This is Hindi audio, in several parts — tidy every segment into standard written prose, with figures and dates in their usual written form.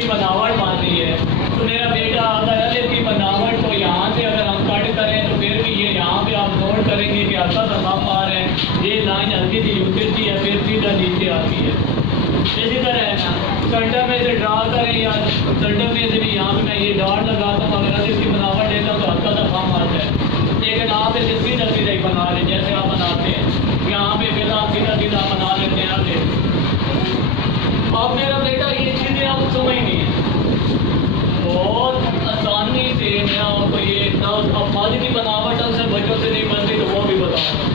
की बनावट बन रही है। तो मेरा बेटा अगर अलिफ की बनावट को यहाँ से अगर हम कट करें तो फिर भी ये यहाँ पे आप नोट करेंगे कि हल्का सा कम आ रहा है, ये लाइन हल्की सी उतरती है फिर सीधा नीचे आती है। इसी तरह है ना, सेंटर में से ड्रा करें या सेंटर में से भी यहाँ पे मैं ये डॉट लगाता हूँ, अगर अलिफ की बनावट लेता हूँ तो हल्का सा कम आता है। लेकिन आप इसे सीधा सीधा ही बना लें जैसे आप बनाते हैं, यहाँ पे फिर आप सीधा सीधा बना लेते हैं। अब मेरा बेटा ये चीज़ें आप समझनी है बहुत आसानी से। मैं आपको ये अब मादी की बनावट अक्सर बच्चों से नहीं बनती तो वो भी बताऊँगा।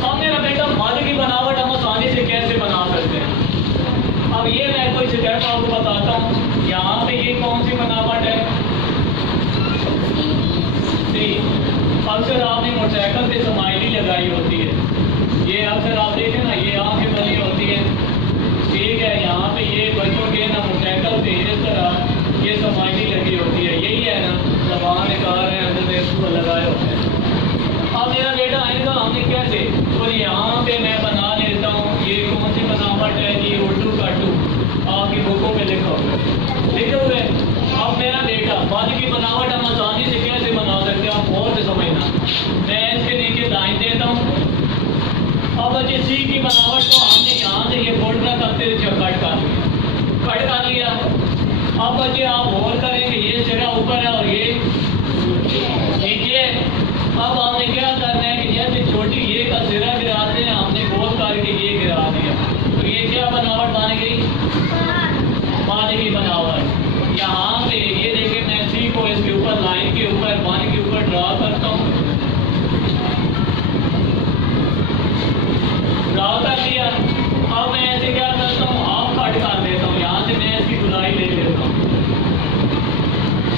अब मेरा बेटा मादी की बनावट हम आसानी से कैसे बना सकते हैं। अब ये मैं कोई स्टेप आपको बताता हूँ। यहाँ पे ये कौन सी बनावट है? अक्सर आपने मोटरसाइकिल पे स्माइली लगाई होती है, ये अक्सर आप देखें ना, ये आंखें बनी होती है, ठीक है। यहाँ पे ये बच्चों के ना मोटरसाइकिल पे इस तरह ये स्माइली लगी होती है, यही है ना, जबान निकाल रहे हैं अंदर से इसको लगाए होते हैं। अब मेरा बेटा आएगा हमने कैसे, तो यहाँ पे मैं बना लेता हूँ। ये कौन सी बनावट है जी? उर्दू का टू, आपकी बुकों में लिखा हुआ लिखे हुए। अब मेरा बेटा बाद की बनावट हम आसानी से कैसे बना सकते हैं, आप बहुत से समझना। मैं इसके नीचे लाइन देता हूँ। अब बच्चे सी की बनावट को हमने यहाँ से ये फोल्डर करते हुए कट कर लिया। अब बच्चे आप होल करेंगे, ये सिरा ऊपर है और ये नीचे। अब हमने क्या करना है कि जैसे छोटी ये का सिरा गिराते हैं, हमने गोल करके ये गिरा दिया, तो ये क्या बनावट बन गई? मादी की बनावट। यहाँ पे ये देखिए, मैं सी को इसके ऊपर लाइन के ऊपर वन के ऊपर ड्रा करता हूँ, ड्रा कर दिया। अब मैं ऐसे क्या करता हूँ, हाफ कट कर देता हूँ। यहाँ से मैं इसकी गुलाई ले लेता हूँ,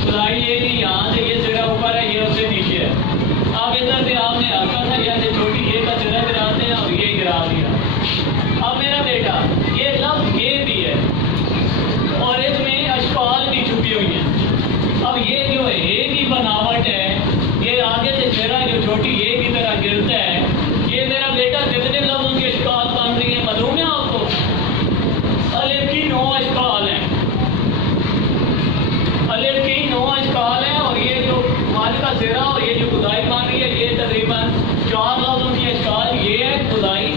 गुलाई ले ली। यहाँ से ये सिरा ऊपर है, ये उससे नीचे है। अब इधर से आपने हल्का सा जैसे छोटी ये का सिरा गिराते हैं और ये गिरा दिया। अब मेरा बेटा ये लफ्ज ये भी है और इसमें अशकाल भी छुपी हुई है। अब ये जो है ए की बनावट है, ये आगे से सिरा जो छोटी ए की तरह गिरता है, ये मेरा बेटा कितने लफ्जों की अशकाल बन रही है मालूम है आपको? अलिफ की 9 अशकाल है, अलिफ की 9 अशकाल है। और ये जो माद का सिरा और ये जो खुदाई बन रही है, ये तकरीबन 4 लफ्जों की अशकाल ये है खुदाई,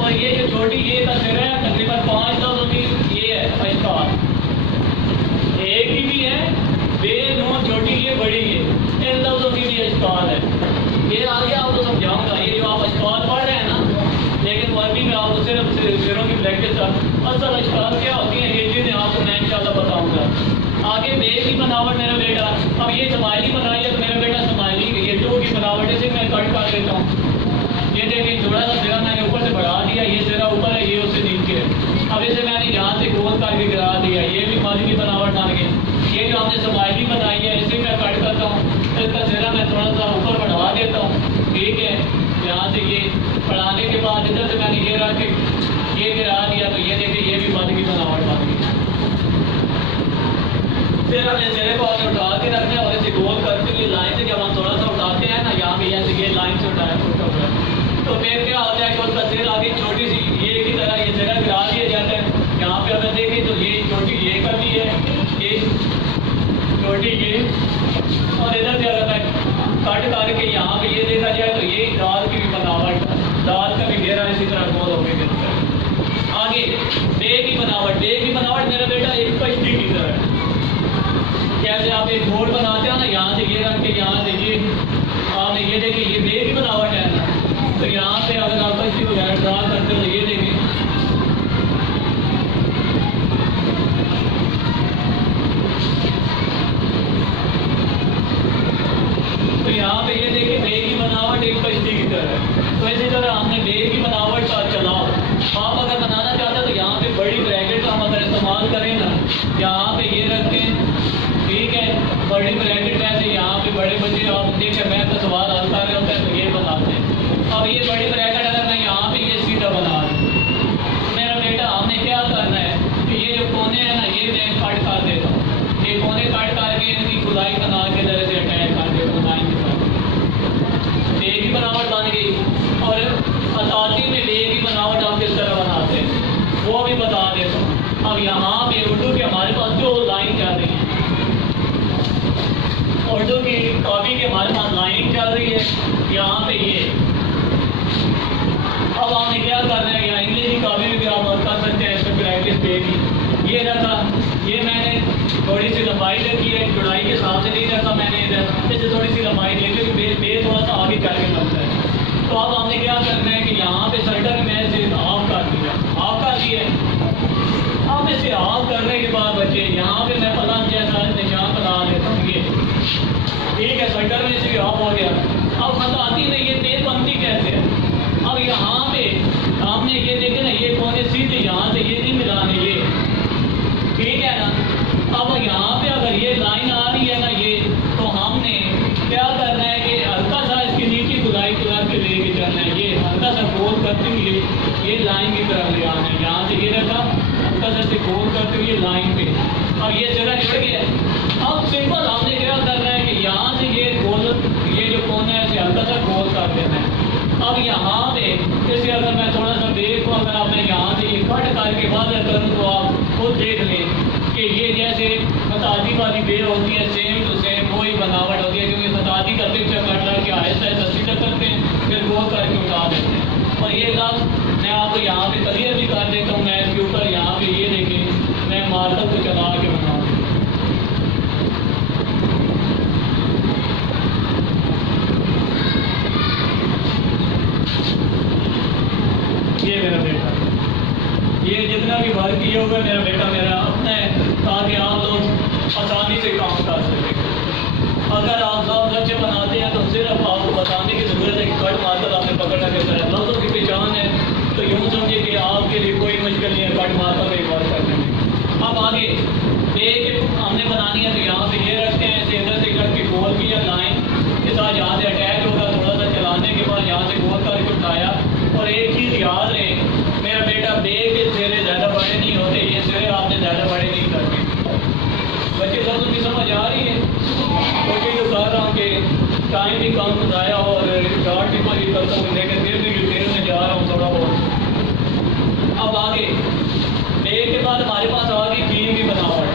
और ये जो छोटी ये का सिरा है तकरीबन 5 लफ्जों की ये है अशकाल। एक ही भी है, बे नो छोटी ये बड़ी है, इन लफ्जों की भी अशकाल है। ये आगे आपको समझाऊंगा। ये जो आप अशकाल पढ़ रहे हैं ना, लेकिन वर्मी में आपको सिर्फ सिरों की प्रैक्टिस का असल अशकाल क्या होती है ये चीज़ें आपको मैं इंशाल्लाह बताऊंगा आगे। बे की बनावट मेरा बेटा, अब ये स्माइली बनाई है तो मेरा बेटा स्माइली, ये टू की बनावट है, मैं कट कर देता हूँ। ये देखिए थोड़ा सा सिरा मैंने ऊपर से बढ़ा दिया, ये सिरा ऊपर है, ये उससे नीचे है। अब इसे मैंने यहाँ से गोल करके गिरा दिया, ये भी मादी की बनावट बन गई। ये जो हमने स्माइली बनाई है इसे मैं कट करता हूँ, इसका सिरा मैं थोड़ा सा ऊपर बढ़ा देता हूँ, ठीक है। यहाँ से ये बढ़ाने के बाद इधर से मैंने ये रख के ये गिरा दिया, तो ये देखिए ये भी मादी की बनावट बन गई। फिर हमने सिरे को आपने उठा के रखना है और इसे गोल करते हुए लाइन से जब हम थोड़ा सा उठाते हैं ना, यहाँ पे जैसे ये लाइन से उठाया तो फिर क्या होता है कि उसका सिर आगे छोटी सी ये की तरह ये सिरा गिरा दिया जाता है। यहाँ पे अगर देखें तो ये छोटी ये का भी है, ये छोटी ये, और इधर से अगर मैं कट करके यहाँ पे ये देखा जाए तो ये दाल की भी बनावट, दाल का भी घेरा इसी तरह गोल हो गया। आगे बे की बनावट, बे की बनावट मेरा बेटा एक कश्ती की तरह है। कैसे आप एक बोर्ड बनाते हो ना, यहाँ से ये रख के यहाँ से ये आपने ये देखिए ये बे की बनावट है ना, तो यहाँ पे अगर आप कश्ती वगैरह ड्रा करते हो तो ये देखिए तो यहाँ पे ये देखिए बे की बनावट एक कश्ती की तरह है। तो इसी तरह हमने बे की बनावट का चलाओ आप अगर बनाना चाहते हो तो यहाँ पे बड़ी ब्रैकेट हम अगर इस्तेमाल करें ना, यहाँ पे ये रखें, ठीक है। बड़ी ब्रैकेट ऐसे यहाँ पे बड़े बच्चे आप देखिए मैं तो सवाल हल कर रहे होते हैं तो ये बनाते हैं। अब ये बड़ी ब्रैकेट अगर मैं यहाँ पे ये सीधा बना दूँ तो मेरा बेटा हमने क्या करना है कि ये जो कोने हैं ना ये मैं कट कर देता हूँ, ये कोने कट करके इनकी खुदाई बना के इधर से अटैच कर देता हूँ लाइन के साथ, एक ही बनावट बन गई। साइड लेके बे थोड़ा सा आगे चल के लगता है। तो अब हमने क्या करना है कि यहाँ पे सेंटर में से ऑफ कर दिया, ऑफ कर दिए। अब इसे ऑफ करने के बाद बच्चे यहाँ पे मैं पलंग जैसा निशान बना देता हूँ, ये ठीक है, सेंटर में से भी ऑफ हो गया। अब खताती में ये तेज बनती कैसे है? अब यहाँ पे हमने ये देखे ना, ये कोने सीधे यहाँ से ये नहीं मिलाने, ये ठीक है ना। अब यहाँ पे अगर ये लाइन आ रही है ना ये, तो हमने क्या करना है कि हल्का सा इसके नीचे गुलाई गुलाब के लेके चलना है, ये हल्का सा गोल करते हुए ये लाइन की तरफ ले आना है। यहाँ से ये रखा, हल्का सा से गोल करते हुए लाइन पे, अब ये जगह निकल गया। अब सिंपल हमने क्या करना है कि यहाँ से ये गोल, ये जो कोना है इसे हल्का सा गोल कर देना है। अब यहाँ पे जैसे अगर मैं थोड़ा सा देखूँ, अगर आप मैं यहाँ से ये कट करके वादा करूँ तो आप खुद देख लें कि ये जैसे खताती वाली बे होती है, सेम टू सेम वही बनावट होती है, क्योंकि खताती का तिरछा कट रहा है कि आहिस्ता आहिस्ता सीधा करते हैं, फिर गोल करके उठा देते हैं। और ये लफ्ज़ मैं आपको यहाँ पे क्लियर भी कर देता हूँ, मैं इसके ऊपर यहाँ पे ये देखें, मैं मार्कर को चला के बना दूँ। ये मेरा बेटा, ये जितना भी वर्क किया होगा मेरा बेटा मेरा अपना है, ताकि आप लोग आसानी से काम कर सकें। अगर आप सब अच्छे बनाते हैं तो सिर्फ आपको बताने की ज़रूरत है कि कट मार्कर आपने पकड़ना कैसा है। लफ्ज़ों की पहचान है तो यूँ समझिए कि आपके लिए कोई मुश्किल नहीं है कट मार्कर पर वर्क करने में। अब आगे एक हमने बनानी है, तो यहाँ से ये रखते हैं, इसे इधर से करके गोल किया लाइन के साथ, यहाँ से अटैच होगा, थोड़ा सा चलाने के बाद यहाँ से गोल करके उठाया। और एक चीज़ याद रहे मेरा बेटा, बे के सिरे ज़्यादा बड़े नहीं होते, ये सिरे आपने ज़्यादा बड़े नहीं करते। बच्चे सब उनकी समझ आ रही है, कोशिश तो कर रहा हूँ कि टाइम भी कम ज़ाया और शॉर्ट भी मजी करता हूँ, लेकिन फिर भी डिटेल में जा रहा हूँ थोड़ा बहुत। अब आगे बे के बाद हमारे पास आ गई कीम की बनावट।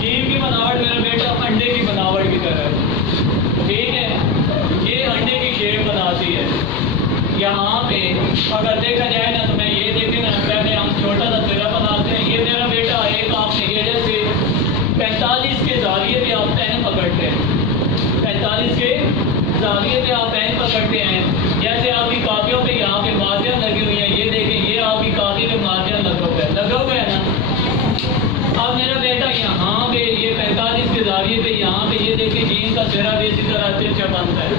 कीम की बनावट मेरा बेटा अंडे की बनावट की तरह है, ठीक है। ये अंडे की शेप बनाती है। यहाँ पे अगर देखा जाए ना, तो मैं ये देखे ना, पहले हम छोटा सा सिरा बनाते हैं। ये मेरा बेटा एक आपने ये जैसे 45 के जाविये पे आप पेन पकड़ते हैं, 45 के जाविये पे आप पेन पकड़ते हैं। जैसे आपकी कापियों पे यहाँ पे मार्जिन लगी हुई है, ये देखें, ये आपकी कापी पे मार्जिन लगा हुआ है ना। अब मेरा बेटा यहाँ पे ये 45 के जाविये पे यहाँ पे ये देखें, जीन का सिरा भी इसी तरह तिरछा बनता है।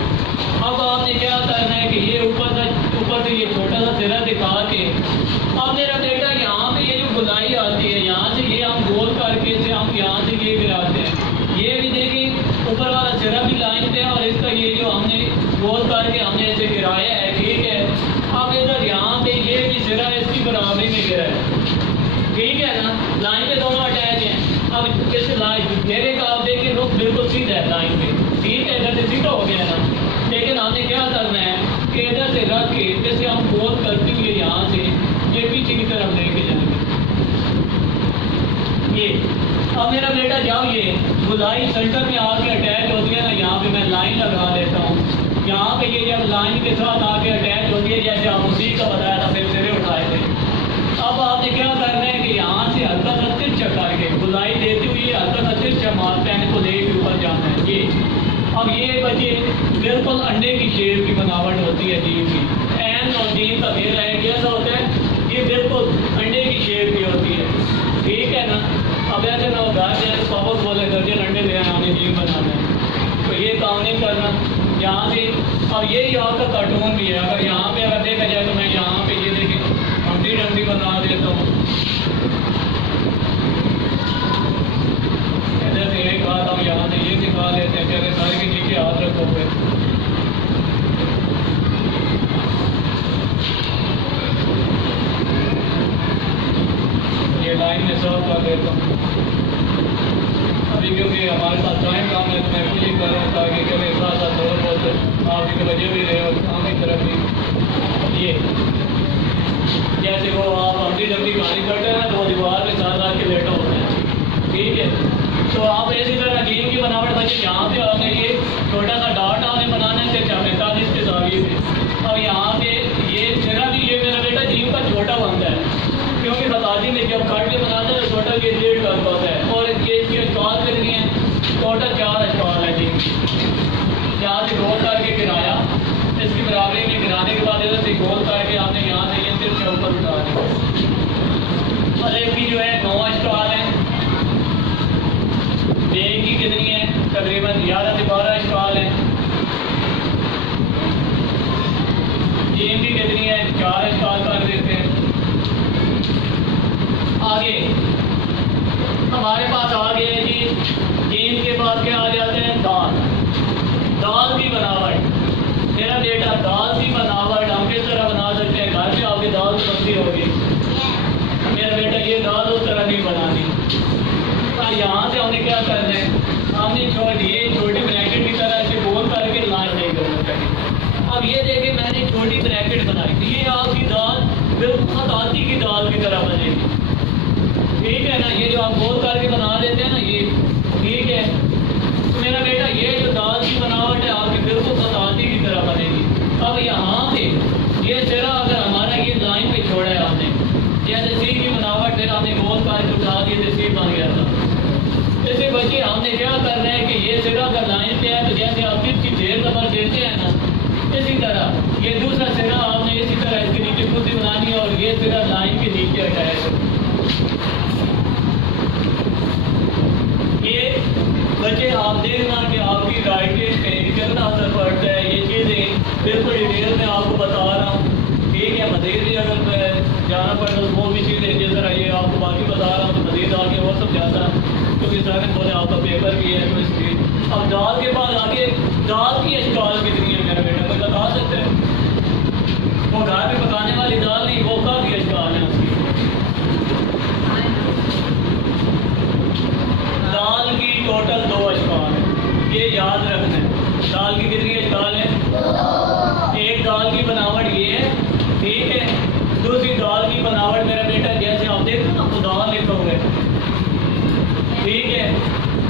अब आपने क्या करना है कि ये ऊपर से ये छोटा सा सिरा दिखा के, अब मेरा बेटा यहाँ पे ये जो गुलाई आती है, यहाँ से ये हम गोल करके इसे हम यहाँ से ये गिराते हैं। ये भी देखिए ऊपर वाला सिरा भी लाइन पे है, और इसका ये जो हमने गोल करके हमने इसे गिराया है, ठीक है। अब इधर यहाँ पे ये भी सिरा इसकी बराबरी में गिरा है, ठीक है ना, लाइन पे दोनों अटैच हैं। अब इस लाइन घेरे का आप देखिए रुख बिल्कुल सीधा है लाइन पे, ठीक है, इधर से सीधा हो गया ना। लेकिन हमने क्या करना है कि इधर से रख के जैसे हम गोल करते हुए यहाँ से ये पीछे की तरफ लेके जाएंगे। ये अब मेरा बेटा जाओ, ये गुलाई सेंटर में आके अटैच होती है ना, यहाँ पे मैं लाइन लगा देता हूँ। यहाँ पे ये जब लाइन के साथ आके अटैच होती है, जैसे आप उसी का बताया था, फिर सिरे उठाए थे। अब आपने क्या करना है कि यहाँ से हल्का सा तिरछा करके गुलाई देती हुई हल्का सा तिरछा मारते हैं तो लेके ऊपर जाना है ये। अब ये बच्चे बिल्कुल अंडे की शेप की बनावट होती है जीव की। एन और जीव का मेल है कैसा होता है, ये बिल्कुल अंडे की शेप की होती है, ठीक है ना। अब ऐसे ना घर जाए पापा बोले दर्जन अंडे ले आए, हमें जीव बनाना है, तो ये काम नहीं करना यहाँ से। अब ये यहाँ का कार्टून भी है, अगर यहाँ पे अगर देखा जाए तो मैं यहाँ पे ये देखें हम्टी डम्टी बना देता हूँ। इधर से एक हाथ हम यहाँ से ये दिखा देते हैं, जैसे सारे के नीचे हाथ रखो फिर ये लाइन में सर्व कर देता हूँ। अभी क्योंकि हमारे पास टाइम कम है तो मैं कुछ ही कर रहा हूँ ताकि कभी साथ साथ थोड़ा बहुत आपकी वजह भी रहे और काम की तरफ भी। ये जैसे वो आप हम्टी डम्टी कहानी करते हैं ना, तो वो दीवार के साथ आके लेटा होता है, ठीक है। तो आप इसी तरह जीव की बनावट बच्चे यहाँ पे आपने ये छोटा सा डॉट आपने बनाना है 45 के जाविये पे। अब यहाँ पे ये सिरा भी ये मेरा बेटा जीव का छोटा बनता है, क्योंकि खताती में जब कट के बनाते हैं तो छोटा ये डेढ़ कर होता है। और ये इसकी अशकाल करनी है, टोटल 4 अशकाल है जीव की। यहाँ से 2 इसकी बराबरी में गिराने के बाद इधर से गोल करके आपने यहाँ से ये तिरछा ऊपर उठा दिया। अलेफ की जो है 9 अशकाल हैं। बे की कितनी है? तकरीबन 11 से 12 अशकाल हैं। जीम की कितनी है? 4 अशकाल कर देते हैं। आगे हमारे पास आ गया है जी, जीम के बाद क्या आ जाते हैं? दाल। दाल की बनावट, मेरा बेटा दाल की बनावट हम किस तरह बना सकते हैं? घर में आपकी दाल बनती होगी, मेरा बेटा ये दाल उस तरह नहीं बनानी। यहाँ से हमने क्या करना है? हमने ये छोटी ब्रैकेट की तरह से गोल करके लाइन नहीं करना चाहिए। अब ये देखिए मैंने छोटी ब्रैकेट बनाई थी, ये आपकी दाल बिल्कुल खताती की दाल की तरह बनेगी, ठीक है ना? ये जो आप गोल करके बना देते हैं ना, ये ठीक है। तो मेरा बेटा ये जो दाल की बनावट है आपकी बिल्कुल खताती की तरह बनेगी। अब यहाँ पे ये सिरा अगर हमारा ये लाइन पे छोड़ा है हमने, जैसे सी की बनावट फिर हमने गोल करके उठा दिए तो सी बन गया था। जैसे बच्चे हमने क्या कर रहे हैं कि ये सिरा अगर लाइन पे है तो जैसे आप इसकी ढेर नंबर देते हैं ना, इसी तरह ये दूसरा सिरा आपने इसी तरह इसके नीचे कुर्सी बनानी है और ये सिरा लाइन के नीचे हटाएगा। ये बच्चे आप देखना कि आपकी राइटिंग पे कितना असर पड़ता है। ये चीज़ें बिल्कुल डिटेल में आपको बता रहा हूँ, ठीक है? मज़ीद भी अगर मैं जाना पड़ता तो वो भी चीज़ें जिस तरह ये आपको बाकी बता रहा हूँ तो मज़ीद आगे और समझाता, क्योंकि सारे बोले आपका पेपर भी है तो इसलिए। अब दाल के बाद आगे दाल की अशकाल कितनी है मेरा बेटा, कोई बता सकते हैं? वो घर में पकाने वाली दाल नहीं, वो काफ़ी अशकाल है उसकी। दाल की टोटल 2 अशकाल है, ये याद रखना है। दाल की कितनी अशकाल है? एक दाल की बनावट ये है, ठीक है? दूसरी दाल की बनावट मेरा बेटा जैसे आप देखो ना तो दाल लिखोगे, ठीक है?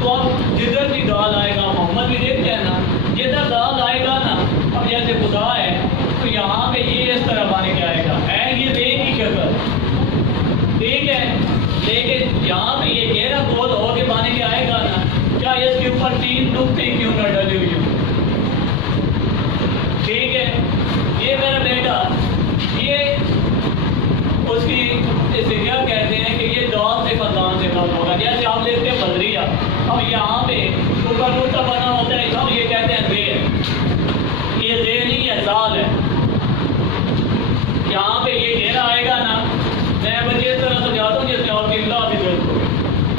तो अब जिधर भी दाल आएगा, मोहम्मद भी देखते हैं ना, जिधर दाल आएगा ना, अब जैसे खुदा है तो यहाँ पे ये इस तरह बन के आएगा, है ये बे की शक्ल, ठीक है? लेकिन यहाँ पे ये घेरा गोल हो के बन के आएगा ना, क्या इसके ऊपर 3 नुक्ते क्यों न डले हुए, ठीक है? ये मेरा बेटा ये उसकी इसे क्या कहते हैं कि ये दाल से फतान से कम होगा। जैसे आप लेते हैं बदरिया, अब यहाँ पे ऊपर नुक्ता बना होता है, हम ये कहते हैं दे, ये दे नहीं है, दाल है। यहाँ पे ये घेरा आएगा ना, मैं बच्चे इस तरह समझाता हूँ जैसे आपकी इल्ला भी दोस्तों,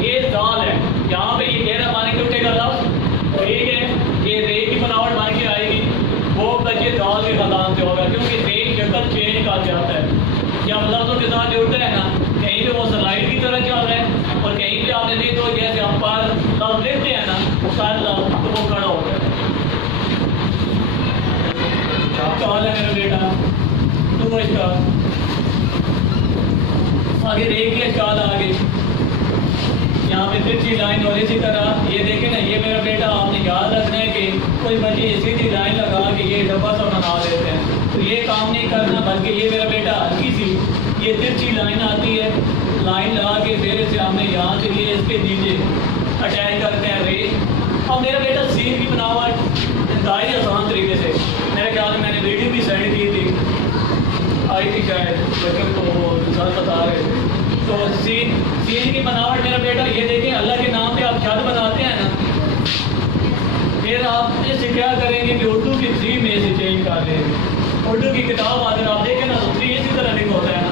ये दाल है, यहाँ पे ये घेरा बन के उठेगा लफ्ज़, ठीक है? ये दे की बनावट बन के आएगी, वो बच्चे दाल के फतान से होगा, क्योंकि दे की शक्ल चेंज कर जाता है जब लफ्ज़ों के साथ जुड़ते हैं ना। कहीं पे वो स्लाइड की तरह चल रहा है और कहीं पे आपने नहीं तो जैसे हम पर लफ्ज़ लिखते हैं ना, पर लफ्ज़ तो वो खड़ा हो गया। सवाल है मेरा बेटा, तो इसका आगे देखिए अशकाल आगे यहाँ पे तिरछी लाइन और इसी तरह ये देखें ना, ये मेरा बेटा आपने याद रखना है कि कोई बच्चे सीधी लाइन लगा के ये डब्बा सा बना देते हैं, तो ये काम नहीं करना, बल्कि ये मेरा बेटा हल्की सी ये तिरछी लाइन आती है, लाइन लगा के फिर से हमने यहाँ से ये इसके नीचे अटैच करते हैं रे। अब मेरा बेटा सीन की बनावट इंतहाई आसान तरीके से, मेरे ख्याल में मैंने वीडियो भी सेंड की थी, आई थी शायद, बच्चों को वो सर बता रहे थे। तो सीन की बनावट मेरा बेटा ये देखें, अल्लाह के नाम पे आप छत बनाते हैं ना, फिर आप इससे क्या करेंगे कि उर्दू की 3 में से चेंज कर देंगे। उर्दू की किताब अगर आप देखें ना तो 3 इसी तरह लिखा होता है ना,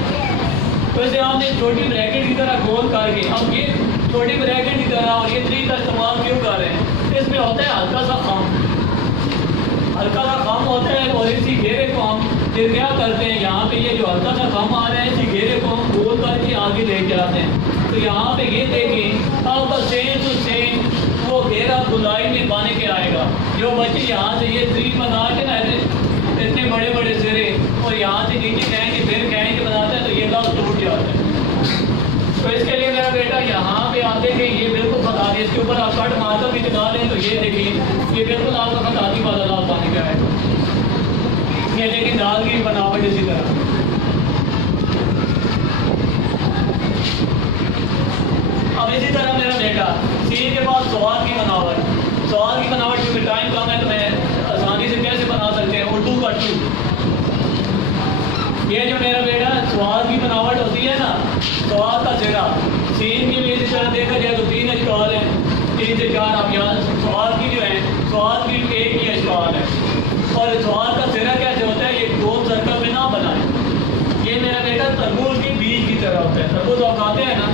तो इसे आपने छोटी ब्रैकेट की तरह गोल करके, अब ये छोटी ब्रैकेट की तरह और ये 3 का इस्तेमाल क्यों कर रहे हैं? इसमें होता है हल्का सा कम होता है, और इसी घेरे को हम फिर क्या करते हैं, यहाँ पे ये जो हल्का सा कम आ रहा है इसी घेरे को हम गोल करके आगे लेके आते हैं। तो यहाँ पे ये देखें, अब सेम टू सेम वो घेरा गुलाई में बन के आएगा। जो बच्चे यहाँ से ये 3 बना के ना इतने बड़े बड़े सिरे और यहाँ से नीचे कहेंगे फिर कहेंगे बनाते हैं, तो ये लफ्ज़ टूट जाता है। तो इसके लिए मेरा बेटा यहाँ पे आप देखें, ये बिल्कुल बता दें, इसके ऊपर आप कट मार्कर भी निकाल लें तो ये देखिए ये बिल्कुल आपका खताती वाला लाभ पाने का है। ये लेकिन दाल की बनावट इसी तरह। अब इसी तरह मेरा बेटा सीन के बाद सवाल की बनावट क्योंकि टाइम कम है तो मैं आसानी से कैसे बना सकते हैं, उर्दू का टू, स्वाद की बनावट होती है ना, स्वाद का सिरा सीन के लिए इस तरह देखा जाए तो 3 अशकाल हैं, 3 से 4। आप यहाँ स्वाद की जो है, स्वाद की एक ही अशकाल है। और स्वाद का सिरा कैसे होता है, ये गोल सर्कल में ना बनाए। ये मेरा बेटा तरबूज की बीज की तरह होता है। तरबूज आप खाते हैं ना,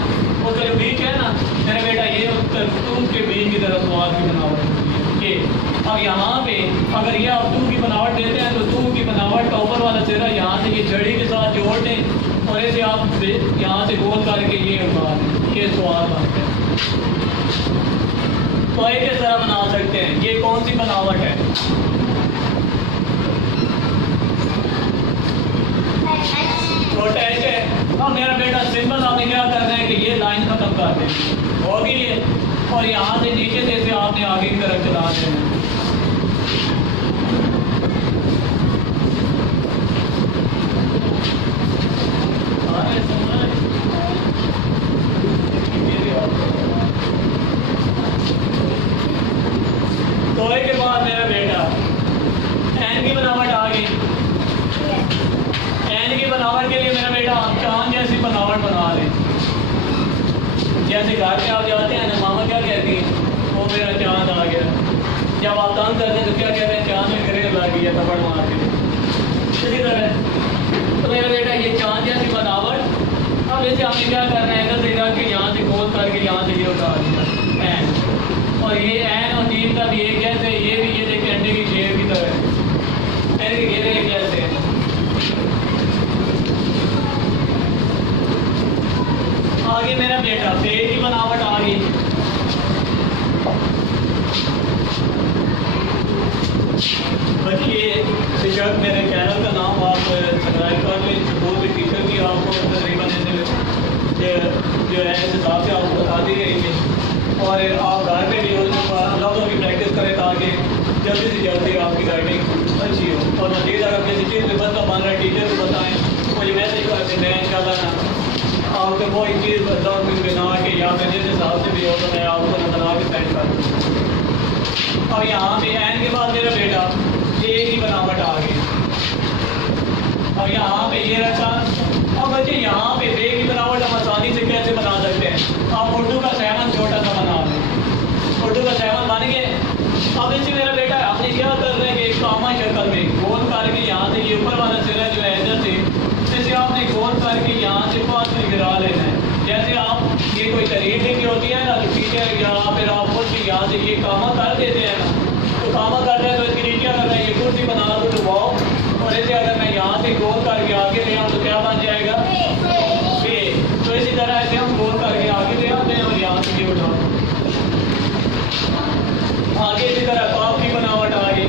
उसका जो बीज है ना मेरा बेटा, ये तरबूज के बीज की तरह स्वाद की बनावट होती है। अब यहाँ पे अगर ये आप दूध की बनावट देते हैं तो दूध की बनावट का ऊपर वाला सिरा यहाँ से ये छड़ी के साथ जोड़ दें और ऐसे आप यहाँ से गोल करके ये उगा दें, ये स्वाद बनता है। तो एक किस तरह बना सकते हैं, ये कौन सी बनावट है? छोटा एच है। अब मेरा बेटा सिंपल आपने क्या करना है कि ये लाइन खत्म कर दें, होगी ये, और यहाँ से नीचे से आपने आगे की तरफ चला देना। टोए के बाद मेरा बेटा एन की बनावट आ गई। एन की बनावट के लिए मेरा बेटा हम चांद जैसी बनावट बना लें। जैसे घर पे आप जाते हैं ना, मामा क्या कहती है, वो मेरा चांद आ गया। जब आप तंग करते हैं तो क्या कहते हैं, चांद में ग्रेड लग गया, थप्पड़ मार के। इसी तरह तो मेरा बेटा ये चांद जैसी बनावट, अब वैसे आपने क्या करना है, इधर से रख के यहाँ से गोल करके यहाँ से ये उतार दिया एन। और ये एन और टीम का भी एक जैसे, ये भी ये देखिए अंडे की शेप की तरह एन के घेरे एक जैसे। आगे मेरा बेटा फे की बनावट आ गई। बच्चे बेशक मेरे चैनल का नाम आप सब्सक्राइब कर लें, जो भी टीचर की आपको तकरीबन जो है इस हिसाब से आपको बता दी गई है। और आप घर पे भी लफ्ज़ों की प्रैक्टिस करें ताकि जल्दी से जल्दी आपकी राइटिंग अच्छी हो। और मज़ीद अगर किसी चीज़ में बंदा बन रहा है, टीचर को बताएं, मुझे मैसेज कर दें, मैं इंशाल्लाह ना आपको वो एक चीज़ बदलाव बना के या फिर जिस हिसाब से भी हो तो मैं आपको बना के सेंड कर दूँ। और यहाँ पे एन के बाद मेरा बेटा ए की बनावट आ गई। और यहाँ पे ये रखा। अब बच्चे यहाँ पे बे की बनावट हम आसानी से कैसे बना सकते हैं, आप उर्दू का 7 छोटा सा बना लें। उर्दू का 7 बन गए। अब इससे मेरा बेटा आपने क्या करना है कि एक कामा शक्ल में गोल करके यहाँ से ये ऊपर वाला सिरा जो है इधर से इसे आपने गोल करके यहाँ से पास में गिरा लेना है। जैसे आप ये कोई तरीक लिखी होती है ना, तो टीचर या फिर आप खुद भी यहाँ से ये कामा कर देते हैं ना, तो कामा करते हैं तो इसके नीचे अगर मैं ये कुर्सी बना दूँ तो वाओ, और ऐसे अगर मैं यहाँ से गोल करके आगे ले आऊँ तो क्या बन जाएगा, ये। तो इसी तरह ऐसे हम गोल करके आगे ले आते हैं और यहाँ से ये उठा आगे। इसी तरह काफ की बनावट आ गई।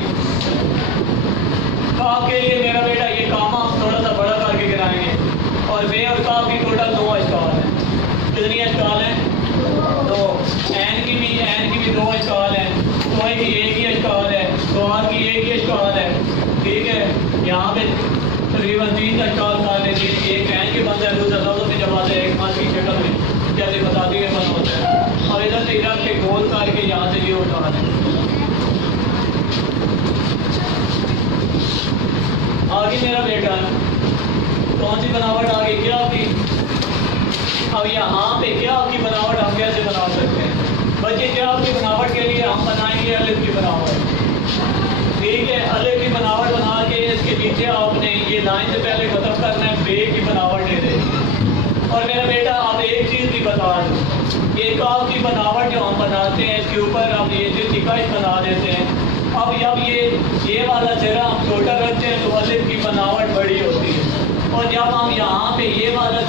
काफ के लिए मेरा बेटा ये कामा हम थोड़ा सा बड़ा करके गिराएंगे। और बे और काफ की टोटल 2 अशकाल हैं। कितनी अशकाल हैं? 2। एन की भी 2 अशकाल हैं। टोए की एक ही अशकाल है, स्वाद की एक ही अशकाल है। ठीक है, यहाँ पे तकरीबन 3 अशकाल कर लेते हैं। एक एन के बनता है, दूसरा लफ्ज़ में जब आता है एक मत की शक्ल में, जैसे बताती है बन होता है। और इधर से रख के गोल करके यहाँ से ये उठा दें। आगे मेरा बेटा कौन सी बनावट आ गई, क्या की? अब यहाँ पे क्या की बनावट हम कैसे बना सकते हैं बच्चे? क्या की बनावट के लिए हम बनाएंगे अलिफ की बनावट। ठीक है, अलिफ की बनावट बना के इसके नीचे आपने ये लाइन से पहले खत्म करना है, बे की बनावट दे दें। और मेरा बेटा आप एक चीज़ भी बता दूँ, ये काफ की बनावट जो हम बनाते हैं इसके ऊपर हम ये जो निकाश बना देते हैं। अब जब ये वाला सिरा हम छोटा रखते हैं तो अलिफ की बनावट बड़ी होती है। और जब हम यहाँ पे ये वाला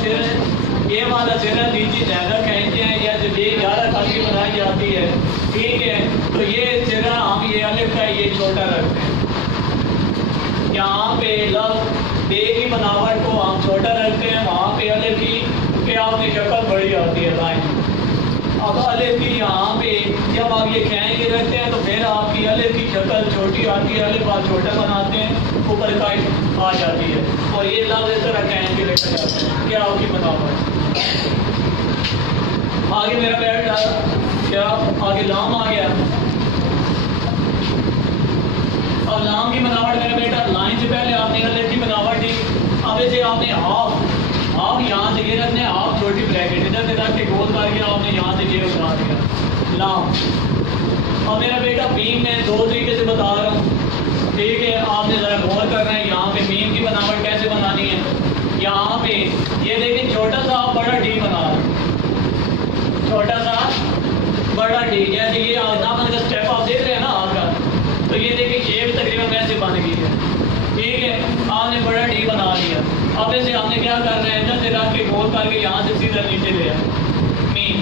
सिरा नीचे ज़्यादा खींचते हैं या जब ये 11 खाल की बनाई जाती है, ठीक है, तो ये सिरा हम ये अलिफ का ये छोटा रखते हैं। यहाँ पे लफ्ज़ बे की बनावट को हम छोटा रखते हैं, वहाँ पे अलिफ की आपकी शक्ल बड़ी आती है लाइन। अब अलिफ की यहाँ पे जब आप ये खींच के रखते हैं तो फिर आपकी अलिफ की शक्ल छोटी आती है, अलिफ आप छोटा बनाते हैं, ऊपर का आ जाती है और ये लफ्ज़ इस तरह खींच के रखा जाता है। क्या आपकी बनावट? आगे मेरा बेटा क्या आगे लाम आ गया। अब लाम की बनावट मेरा बेटा लाइन से पहले आपने अलिफ की बनावट दी। अब इसे आपने हाफ ये रखने आप छोटी ब्रैकेट इधर से रख के गोल करके आपने यहाँ से ये उठा दिया लाम। और मेरा बेटा बीम में दो तरीके से बता रहा हूँ, ठीक है, आपने ज़रा गौर करना है। यहाँ पे बीम की बनावट कैसे बनानी है। यहाँ पे ये देखिए छोटा सा आप बड़ा डी बना रहे हैं, छोटा सा बड़ा डी, जैसे ये नापन का स्टेप आप देख रहे हैं ना आपका, तो ये देखिए शेप तकरीबन वैसे बन गई है, ठीक है। आपने बड़ा डी बना लिया। अब इसे हमने क्या करना है, इधर से रख के गोल करके यहाँ से सीधा नीचे ले आए मीन।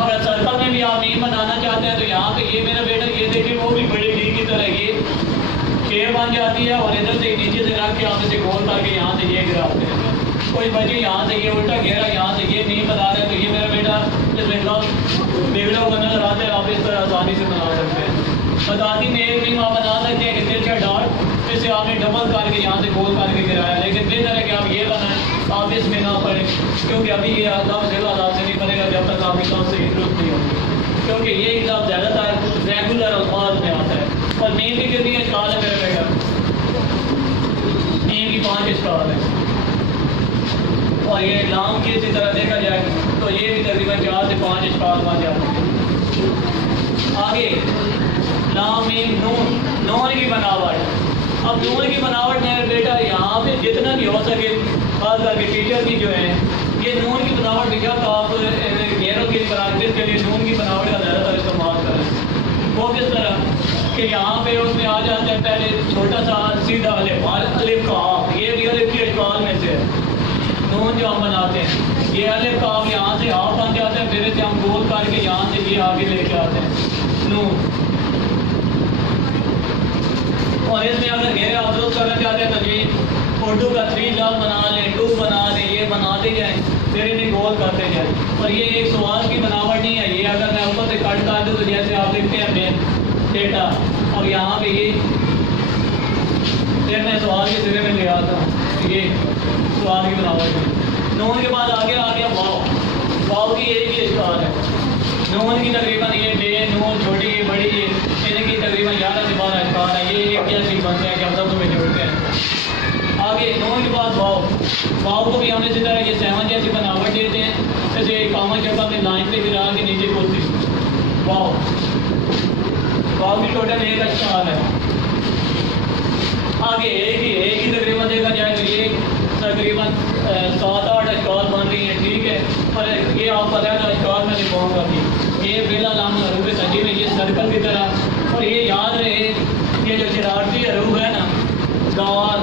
और सर्कल में भी आप मीन बनाना चाहते हैं तो यहाँ पे ये मेरा बेटा ये देखिए वो भी बड़ी डी की तरह ये शेप बन जाती है। और इधर से नीचे से रख के आप इसे गोल करके यहाँ से ये गिराते हैं। कोई बच्चे यहाँ से ये उल्टा घेरा यहाँ से ये मीन बना रहे हैं तो ये मेरा बेटा इसमें बिगड़ा हुआ नजर आता है, आप इस तरह आसानी से बना सकते हैं। बताती में एक मीम आप बना सकते हैं कि तिरछा डॉट, इसे आपने डबल करके यहाँ से गोल करके गिराया, लेकिन बेहतर है कि आप ये बनाएं, आप इसमें ना पढ़ें, क्योंकि अभी ये आदाब से नहीं बनेगा जब तक आप हिसाब से इंटरेस्ट नहीं होगी, क्योंकि ये हिसाब ज़्यादातर रेगुलर अल्फाज में आता है। और मीम की कितनी इस्काल है मेरे बेटा, मीम की 5 इस्काल है। और ये लाम की इसी तरह देखा जाए तो ये भी तकरीबन 4 से 5 इस्काल बन जाते हैं। आगे लाम मीम नून, नून की बनावट। अब नून की बनावट मेरे बेटा यहाँ पे जितना भी हो सके, खास करके टीचर की जो है ये नून की बनावट बेशक आप घेरों की प्रैक्टिस के लिए नून की बनावट का ज़्यादातर इस्तेमाल करें। वो किस तरह कि यहाँ पे उसमें आ जाता है पहले छोटा सा सीधा अलिफ, अलिफ का आप, ये भी अलिफ की इस्काल में से है। नून जो हम बनाते हैं ये अलिफ का आप यहाँ से हाफ बन जाते हैं, फिर इसे हम गोल करके यहाँ से ये आगे लेके आते हैं नून। और इसमें अगर घेरे आप दुरुस्त करना चाहते हैं तो ये उर्दू का 3 लाल बना लें, 2 बना लें, ये बनाते जाएँ, फिर इन्हें गोल करते जाएँ। और ये एक सवाल की बनावट नहीं है, ये अगर मैं ऊपर से कट कर दूँ तो जैसे आप लिखते हैं मैं डेटा, और यहाँ पे ये फिर मैं सवाल के सिरे में ले आता हूँ, ये सवाल की बनावट है। नून के बाद आगे आ गया वाव, वाव की एक ही इस्काल है। नून की तकरीबन ये बे नून छोटी ये बड़ी ये इनकी तकरीबन 11 से 12 इस्काल है। ये एक जैसे ही बनते हैं कि हम सब में जोड़ते हैं। आगे नून के बाद वाव, वाव को भी हमने इसी तरह ये 7 जैसी बनावट देते हैं, जैसे कामन शक्ल में लाइन पे गिरा के नीचे कोती वाव। वाव की टोटल एक इस्काल है। आगे एक ही तकरीबन देखा जाए तो ये तकरीबन 7-8 इस्काल बन रही हैं, ठीक है। और ये आप पता है इस्काल में लिखवाऊंगा भी ये बेला लाम हरूफ सजी में ये सर्कल की तरह। और ये याद रहे ये जो शरारती हरूफ है ना, दाल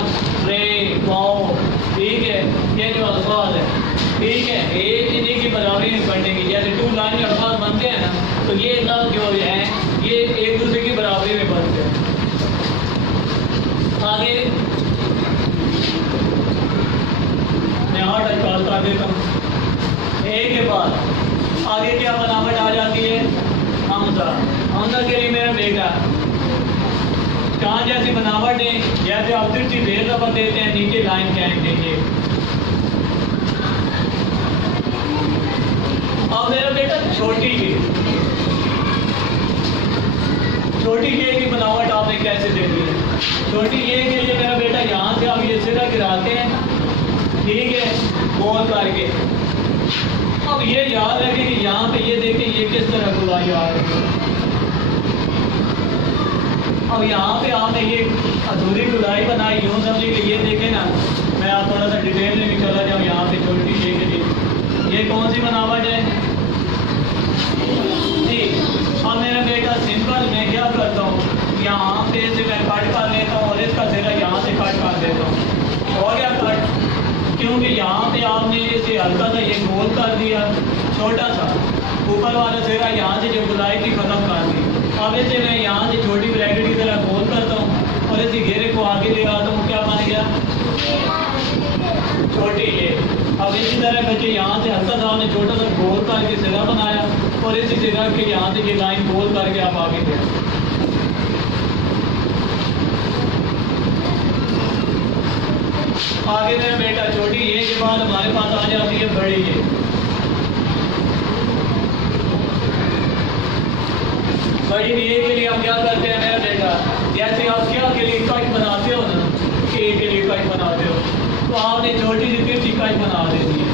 रे वाओ, ठीक है, ये जो अल्फाज है, ठीक है, एक इन्हीं की बराबरी में पढ़ने की। जैसे 2 लाइन के अल्फाज बनते हैं ना तो ये लफ्ज़ जो है ये एक दूसरे की बराबरी में बनते हैं। आगे मैं 8 इस्काल कर देता हूँ। एक के बाद आगे क्या बनावट आ जाती है, हमजा। हमजा के लिए मेरा बेटा कहाँ जैसी बनावट है, जैसे आप तिरछी बेर रबर देते हैं, नीचे लाइन कैन देंगे। अब मेरा बेटा छोटी ये की बनावट आपने कैसे देनी है। छोटी ये के लिए मेरा बेटा यहाँ से आप ये सीधा गिराते हैं, ठीक है, गोल करके। अब ये याद रखें कि यहाँ पे ये देखें ये किस तरह गुलाई आ रही है। अब यहाँ पे आपने ये अधूरी गुलाई बनाई, यूँ समझिए कि ये देखें ना, मैं आप थोड़ा सा डिटेल में भी चला जाऊँ। यहाँ पे छोटी ये के लिए ये कौन सी बनावट है जी। अब मेरा बेटा सिंपल मैं क्या करता हूँ, यहाँ पे से मैं कट कर लेता हूँ और इसका सिरा यहाँ से कट कर देता हूँ। हो गया कट, क्योंकि यहाँ पे आपने इसे हल्का सा ये गोल कर दिया, छोटा सा ऊपर वाला सिरा यहाँ से जो गुलाई थी खत्म कर दी। अब इसे मैं यहाँ से छोटी ब्रैकेट की तरह गोल करता हूँ और इसी घेरे को आगे ले आता हूँ, क्या बन गया छोटी ये। अब इसी तरह बच्चे यहाँ से हल्का सा आपने छोटा सा गोल करके सिरा बनाया और इसी सिरा के यहाँ से ये लाइन गोल करके आप आगे दे। आगे मेरा बेटा छोटी ये के बाद हमारे पास आ जाती है बड़ी ये। बड़ी ये के लिए हम क्या करते हैं मेरा बेटा, जैसे आप क्या के लिए कट बनाते हो ना, के लिए कट बनाते हो तो आपने छोटी सी तिरछी कट बना देती है।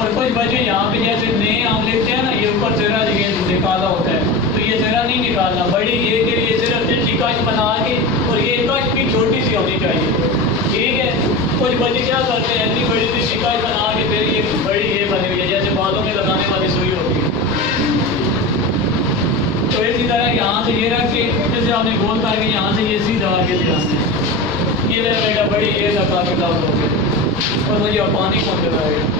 और कुछ बच्चे यहाँ पे जैसे नए आम लेते हैं ना, ये ऊपर सेरा निकाला होता है, तो ये सेरा नहीं निकालना, बड़ी ये के लिए सिर्फ तिरछी कश बना के, और ये कश भी छोटी सी होनी चाहिए, ठीक है। कुछ बच्चे क्या करते हैं, इतनी बड़ी तिरछी कश बना के फिर ये बड़ी ये बनी हुई है जैसे बालों में लगाने वाली सुई होती है। तो इसी तरह यहाँ से ये रख के जैसे आपने गोल करके यहाँ से ये सीधा आगे ध्यान दें, ये मेरा बेटा बड़ी ये लगा के हो गया, और मुझे अब पानी कौन लगाएगा।